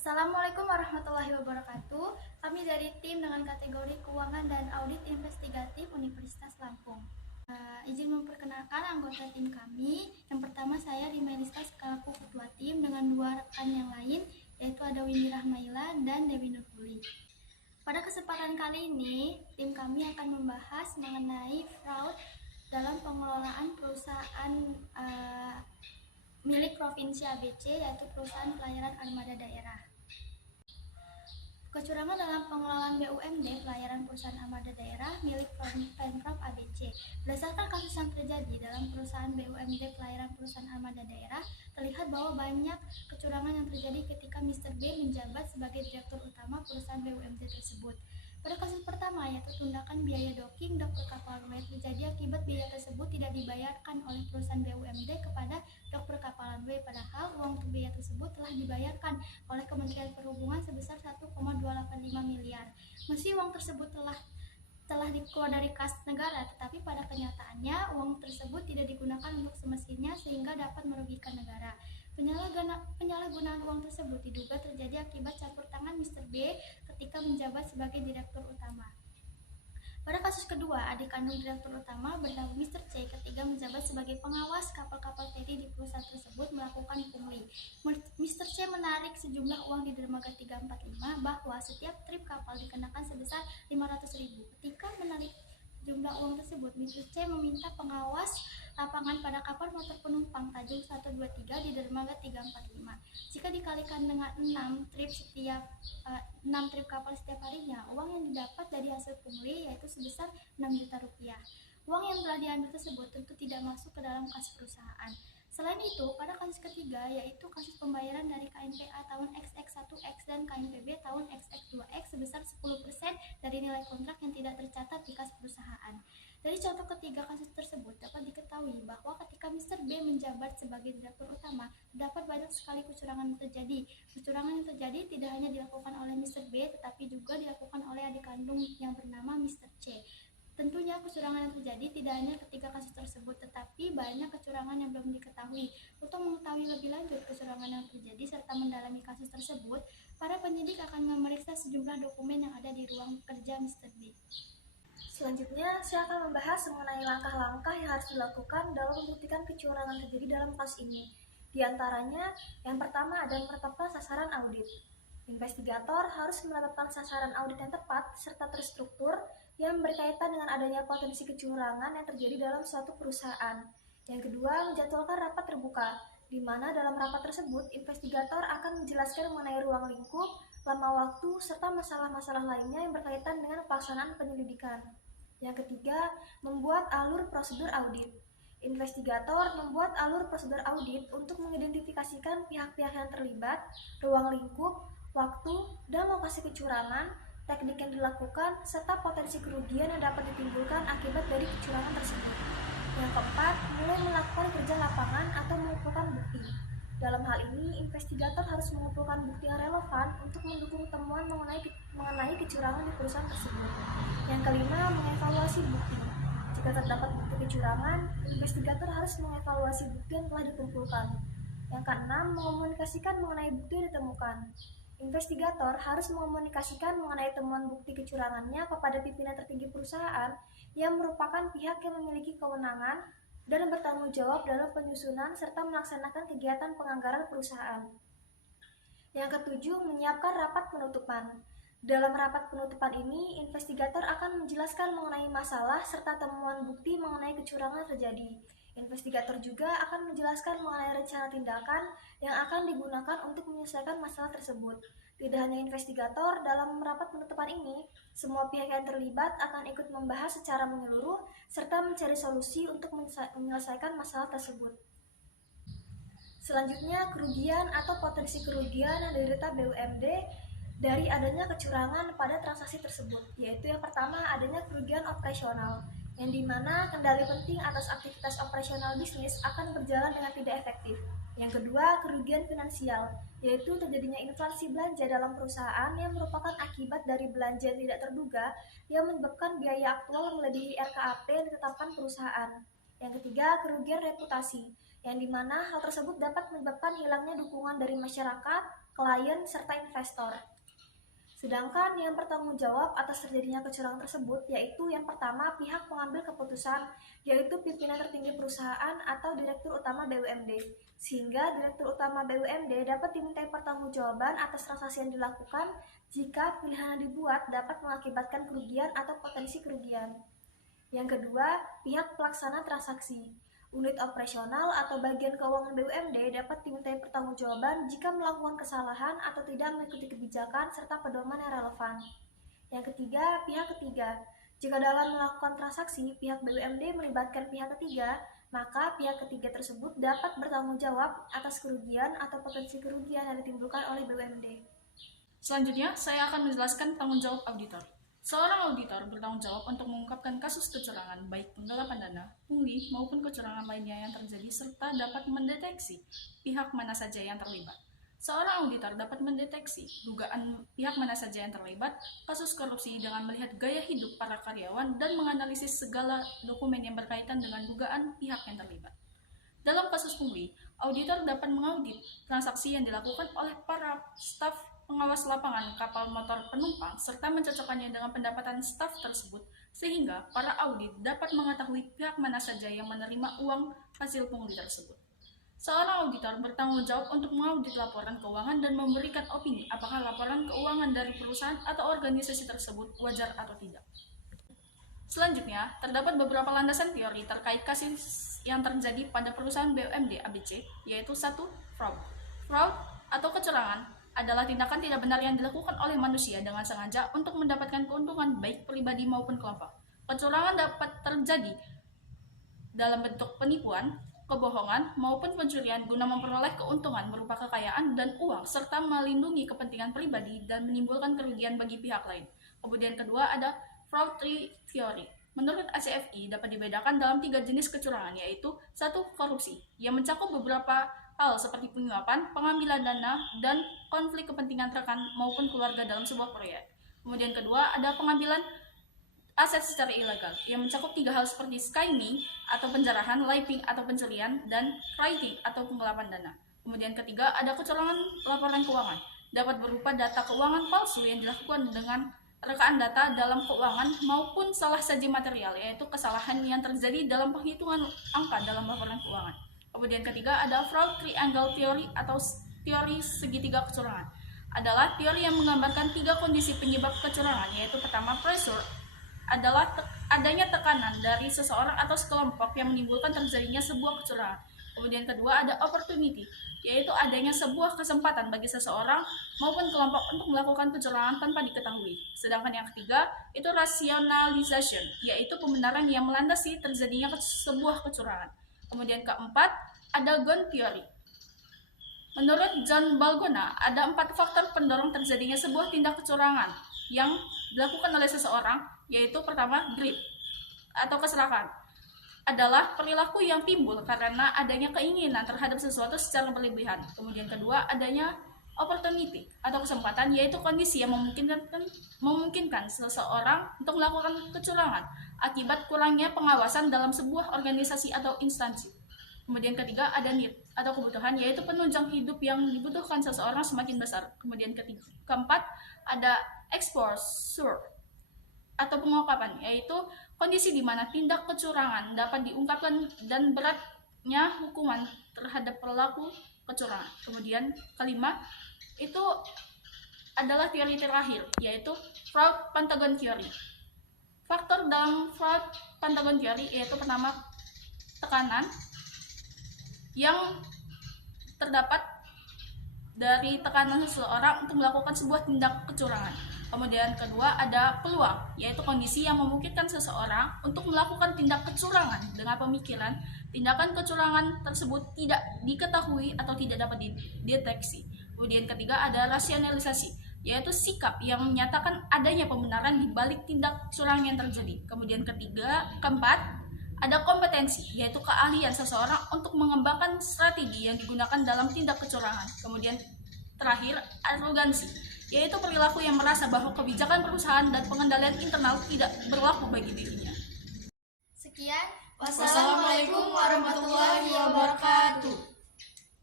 Assalamualaikum warahmatullahi wabarakatuh. Kami dari tim dengan kategori Keuangan dan Audit Investigatif Universitas Lampung. Izin memperkenalkan anggota tim kami. Yang pertama saya Rimeliska selaku Ketua Tim dengan dua rekan yang lain, yaitu ada Windy Rahmaila dan Dewi Nurhuli. Pada kesempatan kali ini, tim kami akan membahas mengenai fraud dalam pengelolaan perusahaan milik Provinsi ABC, yaitu Perusahaan Pelayaran Armada Daerah. Kecurangan dalam pengelolaan BUMD pelayaran perusahaan armada daerah milik Pemprov ABC. Berdasarkan kasus yang terjadi dalam perusahaan BUMD pelayaran perusahaan armada daerah, terlihat bahwa banyak kecurangan yang terjadi ketika Mr. B menjabat sebagai direktur utama perusahaan BUMD tersebut. Pada kasus pertama, yaitu tunggakan biaya docking dok ke kapal runway, terjadi akibat biaya tersebut tidak dibayarkan oleh perusahaan BUMD kepada dok perkapalan runway, padahal uang untuk biaya tersebut telah dibayarkan oleh Kementerian Perhubungan sebesar 1,285 miliar. Meski uang tersebut telah dikeluar dari kas negara, tetapi pada kenyataannya uang tersebut tidak digunakan untuk semestinya sehingga dapat merugikan negara. Penyalahgunaan uang tersebut diduga terjadi akibat campur tangan Mr. B ketika menjabat sebagai direktur utama. Pada kasus kedua, adik kandung direktur utama bernama Mr. C ketika menjabat sebagai pengawas kapal-kapal feri di perusahaan tersebut melakukan pungli. Mr. C menarik sejumlah uang di dermaga 345 bahwa setiap trip kapal dikenakan sebesar 500.000. Ketika menarik jumlah uang tersebut, Mr. C meminta pengawas lapangan pada kapal motor penumpang Tanjung 123 di dermaga 345. Jika dikalikan dengan 6 trip kapal setiap harinya, uang yang didapat dari hasil pungli yaitu sebesar 6 juta rupiah. Uang yang telah diambil tersebut tentu tidak masuk ke dalam kas perusahaan. Selain itu, pada kasus ketiga, yaitu kasus pembayaran dari KNPA tahun XX1X dan KNPB tahun XX2X sebesar 10% dari nilai kontrak yang tidak tercatat di kas perusahaan. Dari contoh ketiga kasus tersebut dapat diketahui bahwa ketika Mr. B menjabat sebagai direktur utama, terdapat banyak sekali kecurangan yang terjadi. Kecurangan yang terjadi tidak hanya dilakukan oleh Mr. B, tetapi juga dilakukan oleh adik kandung yang bernama Mr. C. Tentunya kecurangan yang terjadi tidak hanya ketika kasus tersebut, tetapi banyak kecurangan yang belum diketahui. Untuk mengetahui lebih lanjut kecurangan yang terjadi serta mendalami kasus tersebut, para penyidik akan memeriksa sejumlah dokumen yang ada di ruang kerja Mr. B. Selanjutnya, saya akan membahas mengenai langkah-langkah yang harus dilakukan dalam membuktikan kecurangan terjadi dalam kasus ini. Di antaranya, yang pertama adalah menetapkan sasaran audit. Investigator harus menetapkan sasaran audit yang tepat serta terstruktur yang berkaitan dengan adanya potensi kecurangan yang terjadi dalam suatu perusahaan. Yang kedua, menjadwalkan rapat terbuka, di mana dalam rapat tersebut, investigator akan menjelaskan mengenai ruang lingkup, lama waktu, serta masalah-masalah lainnya yang berkaitan dengan pelaksanaan penyelidikan. Yang ketiga, membuat alur prosedur audit. Investigator membuat alur prosedur audit untuk mengidentifikasikan pihak-pihak yang terlibat, ruang lingkup, waktu, dan lokasi kecurangan, teknik yang dilakukan, serta potensi kerugian yang dapat ditimbulkan akibat dari kecurangan tersebut. Yang keempat, mulai melakukan kerja lapangan atau mengumpulkan bukti. Dalam hal ini, investigator harus mengumpulkan bukti yang relevan untuk mendukung temuan mengenai kecurangan di perusahaan tersebut. Yang kelima, mengevaluasi bukti. Jika terdapat bukti kecurangan, investigator harus mengevaluasi bukti yang telah dikumpulkan. Yang keenam, mengomunikasikan mengenai bukti yang ditemukan. Investigator harus mengomunikasikan mengenai temuan bukti kecurangannya kepada pimpinan tertinggi perusahaan yang merupakan pihak yang memiliki kewenangan dan bertanggung jawab dalam penyusunan serta melaksanakan kegiatan penganggaran perusahaan. Yang ketujuh, menyiapkan rapat penutupan. Dalam rapat penutupan ini, investigator akan menjelaskan mengenai masalah serta temuan bukti mengenai kecurangan terjadi. Investigator juga akan menjelaskan mengenai rencana tindakan yang akan digunakan untuk menyelesaikan masalah tersebut. Tidak hanya investigator, dalam rapat penutupan ini, semua pihak yang terlibat akan ikut membahas secara menyeluruh serta mencari solusi untuk menyelesaikan masalah tersebut. Selanjutnya, kerugian atau potensi kerugian yang diderita BUMD dari adanya kecurangan pada transaksi tersebut, yaitu yang pertama adanya kerugian operasional, yang dimana kendali penting atas aktivitas operasional bisnis akan berjalan dengan tidak efektif. Yang kedua, kerugian finansial, yaitu terjadinya inflasi belanja dalam perusahaan yang merupakan akibat dari belanja yang tidak terduga yang menyebabkan biaya aktual melebihi RKAP yang ditetapkan perusahaan. Yang ketiga, kerugian reputasi, yang dimana hal tersebut dapat menyebabkan hilangnya dukungan dari masyarakat klien, serta investor. Sedangkan yang bertanggung jawab atas terjadinya kecurangan tersebut yaitu yang pertama pihak pengambil keputusan, yaitu pimpinan tertinggi perusahaan atau Direktur Utama BUMD, sehingga Direktur Utama BUMD dapat dimintai pertanggungjawaban atas transaksi yang dilakukan jika pilihan yang dibuat dapat mengakibatkan kerugian atau potensi kerugian. Yang kedua, pihak pelaksana transaksi. Unit operasional atau bagian keuangan BUMD dapat dimintai pertanggungjawaban jika melakukan kesalahan atau tidak mengikuti kebijakan serta pedoman yang relevan. Yang ketiga, pihak ketiga. Jika dalam melakukan transaksi, pihak BUMD melibatkan pihak ketiga, maka pihak ketiga tersebut dapat bertanggung jawab atas kerugian atau potensi kerugian yang ditimbulkan oleh BUMD. Selanjutnya, saya akan menjelaskan tanggung jawab auditor. Seorang auditor bertanggung jawab untuk mengungkapkan kasus kecurangan, baik penggelapan dana, pungli, maupun kecurangan lainnya yang terjadi, serta dapat mendeteksi pihak mana saja yang terlibat. Seorang auditor dapat mendeteksi dugaan pihak mana saja yang terlibat kasus korupsi dengan melihat gaya hidup para karyawan dan menganalisis segala dokumen yang berkaitan dengan dugaan pihak yang terlibat. Dalam kasus pungli, auditor dapat mengaudit transaksi yang dilakukan oleh para staf pengawas lapangan kapal motor penumpang serta mencocokkannya dengan pendapatan staf tersebut sehingga para audit dapat mengetahui pihak mana saja yang menerima uang hasil pungli tersebut. Seorang auditor bertanggung jawab untuk mengaudit laporan keuangan dan memberikan opini apakah laporan keuangan dari perusahaan atau organisasi tersebut wajar atau tidak. Selanjutnya, terdapat beberapa landasan teori terkait kasus yang terjadi pada perusahaan BUMD ABC, yaitu 1. Fraud. Fraud atau kecurangan adalah tindakan tidak benar yang dilakukan oleh manusia dengan sengaja untuk mendapatkan keuntungan baik pribadi maupun kelompok. Kecurangan dapat terjadi dalam bentuk penipuan, kebohongan, maupun pencurian guna memperoleh keuntungan berupa kekayaan dan uang, serta melindungi kepentingan pribadi dan menimbulkan kerugian bagi pihak lain. Kemudian kedua ada fraud theory. Menurut ACFI dapat dibedakan dalam 3 jenis kecurangan, yaitu 1. Korupsi, yang mencakup beberapa hal seperti penyuapan, pengambilan dana, dan konflik kepentingan rekan maupun keluarga dalam sebuah proyek. Kemudian kedua, ada pengambilan aset secara ilegal, yang mencakup 3 hal seperti skimming atau penjarahan, laping atau pencurian, dan writing atau penggelapan dana. Kemudian ketiga, ada kecurangan laporan keuangan, dapat berupa data keuangan palsu yang dilakukan dengan rekaan data dalam keuangan maupun salah saji material, yaitu kesalahan yang terjadi dalam penghitungan angka dalam laporan keuangan. Kemudian ketiga ada fraud triangle theory atau teori segitiga kecurangan. Adalah teori yang menggambarkan 3 kondisi penyebab kecurangan, yaitu pertama pressure adalah adanya tekanan dari seseorang atau sekelompok yang menimbulkan terjadinya sebuah kecurangan. Kemudian kedua ada opportunity, yaitu adanya sebuah kesempatan bagi seseorang maupun kelompok untuk melakukan kecurangan tanpa diketahui. Sedangkan yang ketiga itu rationalization, yaitu pembenaran yang melandasi terjadinya sebuah kecurangan. Kemudian keempat, ada Ghosn Theory. Menurut John Balgona, ada 4 faktor pendorong terjadinya sebuah tindak kecurangan yang dilakukan oleh seseorang, yaitu pertama, greed atau keserakahan. Adalah perilaku yang timbul karena adanya keinginan terhadap sesuatu secara berlebihan. Kemudian kedua, adanya opportunity atau kesempatan, yaitu kondisi yang memungkinkan seseorang untuk melakukan kecurangan akibat kurangnya pengawasan dalam sebuah organisasi atau instansi. Kemudian ketiga ada need atau kebutuhan, yaitu penunjang hidup yang dibutuhkan seseorang semakin besar. Kemudian keempat ada exposure atau pengungkapan, yaitu kondisi di mana tindak kecurangan dapat diungkapkan dan beratnya hukuman terhadap pelaku kecurangan. Kemudian kelima itu adalah teori terakhir, yaitu fraud Pentagon Theory. Faktor dalam fraud Pentagon Theory yaitu pertama tekanan yang terdapat dari tekanan seseorang untuk melakukan sebuah tindak kecurangan. Kemudian kedua ada peluang, yaitu kondisi yang memungkinkan seseorang untuk melakukan tindak kecurangan dengan pemikiran tindakan kecurangan tersebut tidak diketahui atau tidak dapat dideteksi. Kemudian ketiga ada rasionalisasi, yaitu sikap yang menyatakan adanya pembenaran di balik tindak curang yang terjadi. Kemudian keempat ada kompetensi, yaitu keahlian seseorang untuk mengembangkan strategi yang digunakan dalam tindak kecurangan. Kemudian terakhir arogansi, yaitu perilaku yang merasa bahwa kebijakan perusahaan dan pengendalian internal tidak berlaku bagi dirinya. Sekian, Wassalamualaikum warahmatullahi wabarakatuh.